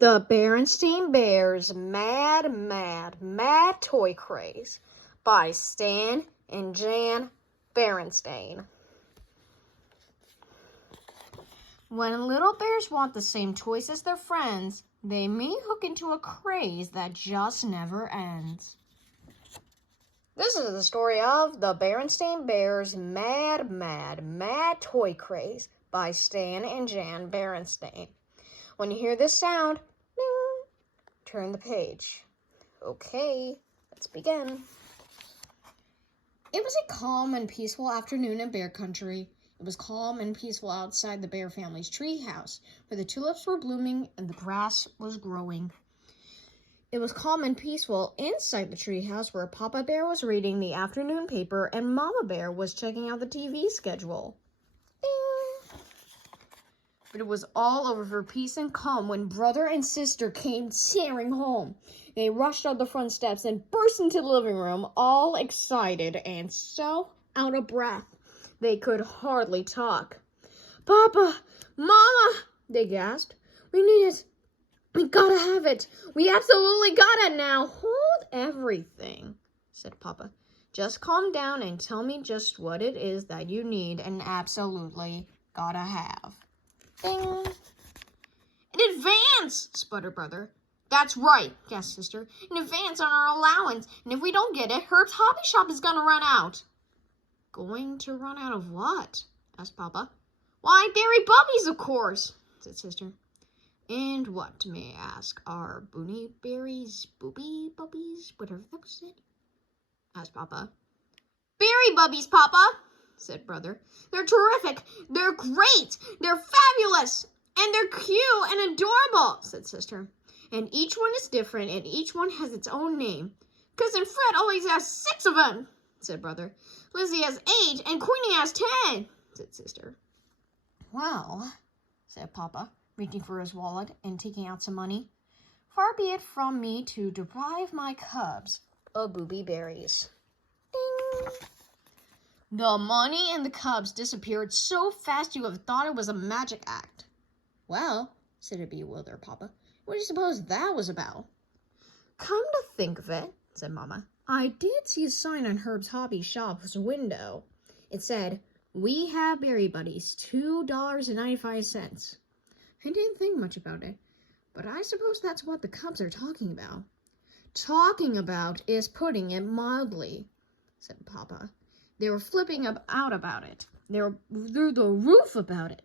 The Berenstain Bears Mad, Mad, Mad Toy Craze by Stan and Jan Berenstain. When little bears want the same toys as their friends, they may hook into a craze that just never ends. This is the story of the Berenstain Bears Mad, Mad, Mad Toy Craze by Stan and Jan Berenstain. When you hear this sound, ding, turn the page. Okay, let's begin. It was a calm and peaceful afternoon in Bear Country. It was calm and peaceful outside the Bear family's treehouse, where the tulips were blooming and the grass was growing. It was calm and peaceful inside the treehouse, where Papa Bear was reading the afternoon paper and Mama Bear was checking out the TV schedule. Ding! But it was all over for peace and calm when brother and sister came tearing home. They rushed up the front steps and burst into the living room, all excited and so out of breath they could hardly talk. "Papa! Mama!" they gasped. "We need it. We gotta have it. We absolutely got it now." "Hold everything," said Papa. "Just calm down and tell me just what it is that you need and absolutely gotta have." Ding. "In advance," sputtered brother. "That's right," gasped sister. "In advance on our allowance. And if we don't get it, Herb's Hobby Shop is gonna run out." "Going to run out of what?" asked Papa. "Why, Beary Bubbies, of course," said sister. "And what, may I ask, are Beary Berries, Beary Bubbies, whatever that was said?" asked Papa. "Beary Bubbies, Papa," said brother. "They're terrific, they're great, they're fabulous, and they're cute and adorable," said sister. "And each one is different, and each one has its own name. Cousin Fred always has 6 of them," said brother. "Lizzie has 8, and Queenie has 10, said sister. "Well," said Papa, reaching for his wallet and taking out some money, "far be it from me to deprive my cubs of booby berries." Ding! The money and the cubs disappeared so fast you would have thought it was a magic act. "Well," said a bewildered Papa, "what do you suppose that was about?" "Come to think of it," said Mama, "I did see a sign on Herb's Hobby Shop's window. It said, 'We have Beary Bubbies, $2.95. I didn't think much about it, but I suppose that's what the cubs are talking about." "Talking about is putting it mildly," said Papa. "They were flipping out about it. They were through the roof about it."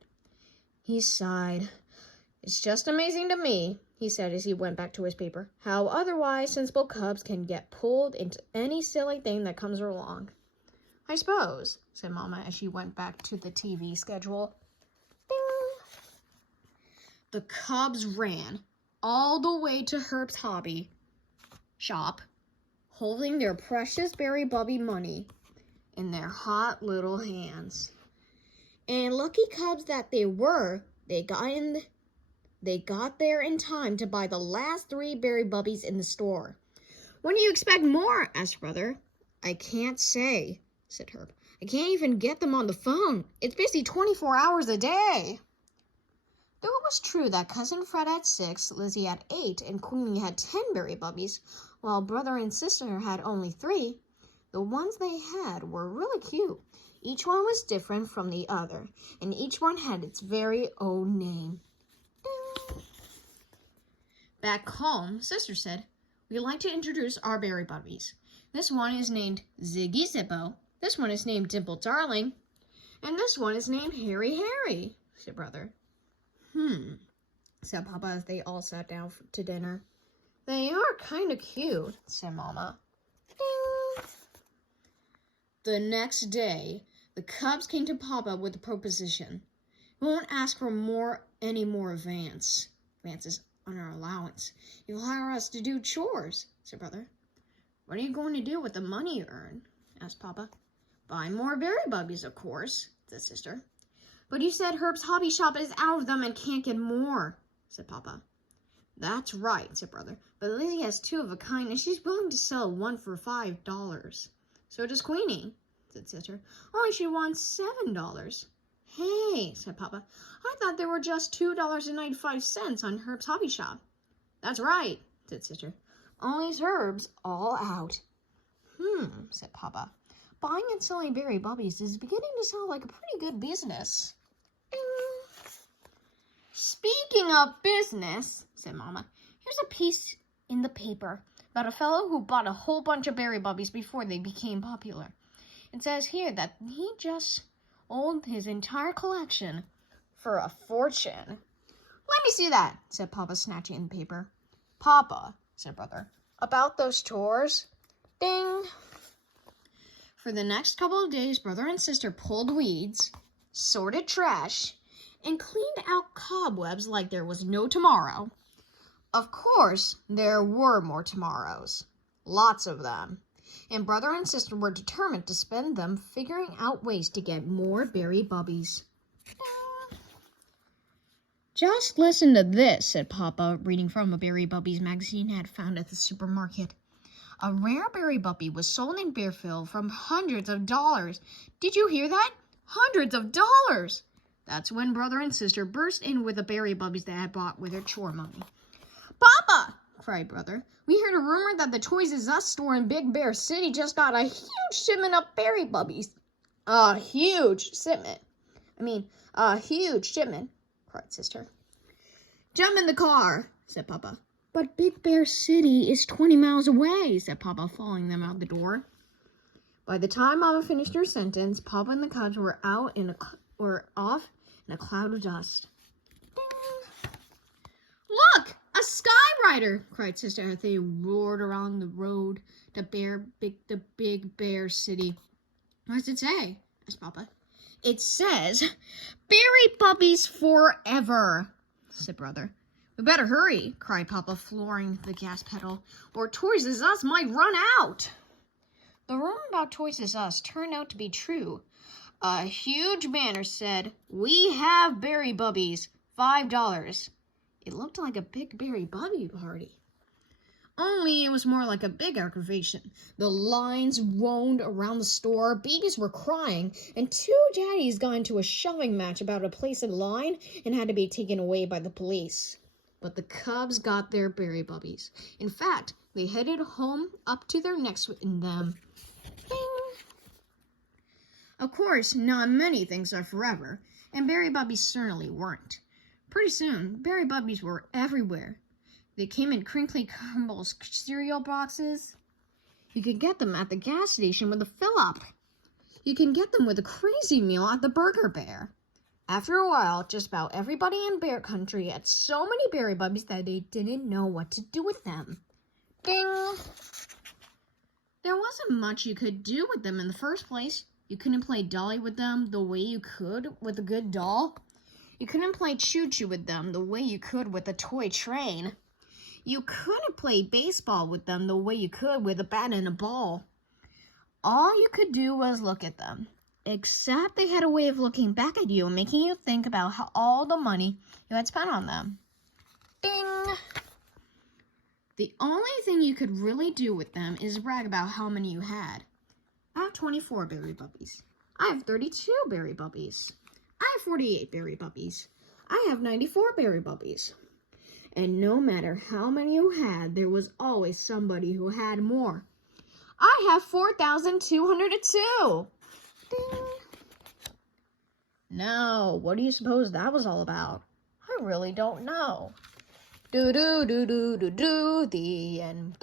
He sighed. "It's just amazing to me," he said as he went back to his paper, "how otherwise sensible cubs can get pulled into any silly thing that comes along." "I suppose," said Mama as she went back to the TV schedule. Ding! The cubs ran all the way to Herb's Hobby Shop, holding their precious Beary Bubby money in their hot little hands. And lucky cubs that they were, they got there in time to buy the last 3 Beary Bubbies in the store. "When do you expect more?" asked brother. "I can't say," said Herb. "I can't even get them on the phone. It's busy 24 hours a day." Though it was true that Cousin Fred had 6, Lizzie had 8, and Queenie had 10 Beary Bubbies, while brother and sister had only 3, the ones they had were really cute. Each one was different from the other, and each one had its very own name. Ding. Back home, sister said, "We'd like to introduce our Beary Bubbies. This one is named Ziggy Zippo, this one is named Dimple Darling, and this one is named Harry Harry," said brother. Said Papa as they all sat down to dinner. "They are kind of cute," said Mama. Ding. The next day, the cubs came to Papa with a proposition. "We won't ask for any more advances on our allowance. You'll hire us to do chores," said brother. "What are you going to do with the money you earn?" asked Papa. "Buy more Beary Bubbies, of course," said sister. "But you said Herb's Hobby Shop is out of them and can't get more," said Papa. "That's right," said brother. "But Lizzie has 2 of a kind, and she's willing to sell one for $5. So does Queenie," said sister. "Only she wants $7. "Hey," said Papa, "I thought there were just $2.95 on Herb's Hobby Shop." That's right, said Sister. Only these herbs all out. Said Papa. Buying and selling Beary Bubbies is beginning to sound like a pretty good business. Ding. Speaking of business, said Mama, here's a piece in the paper about a fellow who bought a whole bunch of Beary Bubbies before they became popular. It says here that he just sold his entire collection for a fortune. Let me see that, said Papa, snatching the paper. Papa, said Brother, about those chores? Ding. For the next couple of days, Brother and Sister pulled weeds, sorted trash, and cleaned out cobwebs like there was no tomorrow. Of course, there were more tomorrows. Lots of them. And Brother and Sister were determined to spend them figuring out ways to get more Beary Bubbies. Just listen to this, said Papa, reading from a Beary Bubbies magazine he had found at the supermarket. A rare Beary Bubbie was sold in Bearfield for hundreds of dollars. Did you hear that? Hundreds of dollars! That's when Brother and Sister burst in with the Beary Bubbies they had bought with their chore money. Papa! Cried Brother. We heard a rumor that the Toys R Us store in Big Bear City just got a huge shipment of Beary Bubbies. A huge shipment, cried Sister. Jump in the car, said Papa. But Big Bear City is 20 miles away, said Papa, following them out the door. By the time Mama finished her sentence, Papa and the cubs were off in a cloud of dust. Ding. Look, a sky rider, cried Sister as they roared around the road to the Big Bear City. What does it say? asked Papa. It says, Beary Bubbies forever, said Brother. We better hurry, cried Papa, flooring the gas pedal, or Toys R Us might run out. The rumor about Toys R Us turned out to be true. A huge banner said, We have Beary Bubbies, $5. It looked like a big Beary Bubbie party. Only it was more like a big aggravation. The lines wound around the store, babies were crying, and two daddies got into a shoving match about a place in line and had to be taken away by the police. But the cubs got their Beary Bubbies. In fact, they headed home up to their necks in them. Ding. Of course, not many things are forever, and Beary Bubbies certainly weren't. Pretty soon, Beary Bubbies were everywhere. They came in crinkly Campbell's cereal boxes. You could get them at the gas station with a fill-up. You can get them with a crazy meal at the Burger Bear. After a while, just about everybody in Bear Country had so many Beary Bubbies that they didn't know what to do with them. Ding! There wasn't much you could do with them in the first place. You couldn't play dolly with them the way you could with a good doll. You couldn't play choo-choo with them the way you could with a toy train. You couldn't play baseball with them the way you could with a bat and a ball. All you could do was look at them. Except they had a way of looking back at you and making you think about all the money you had spent on them. Ding! The only thing you could really do with them is brag about how many you had. I have 24 Beary Bubbies. I have 32 Beary Bubbies. I have 48 Beary Bubbies. I have 94 Beary Bubbies. And no matter how many you had, there was always somebody who had more. I have 4,202. Ding. Now, what do you suppose that was all about? I really don't know. Do-do-do-do-do-do, the end.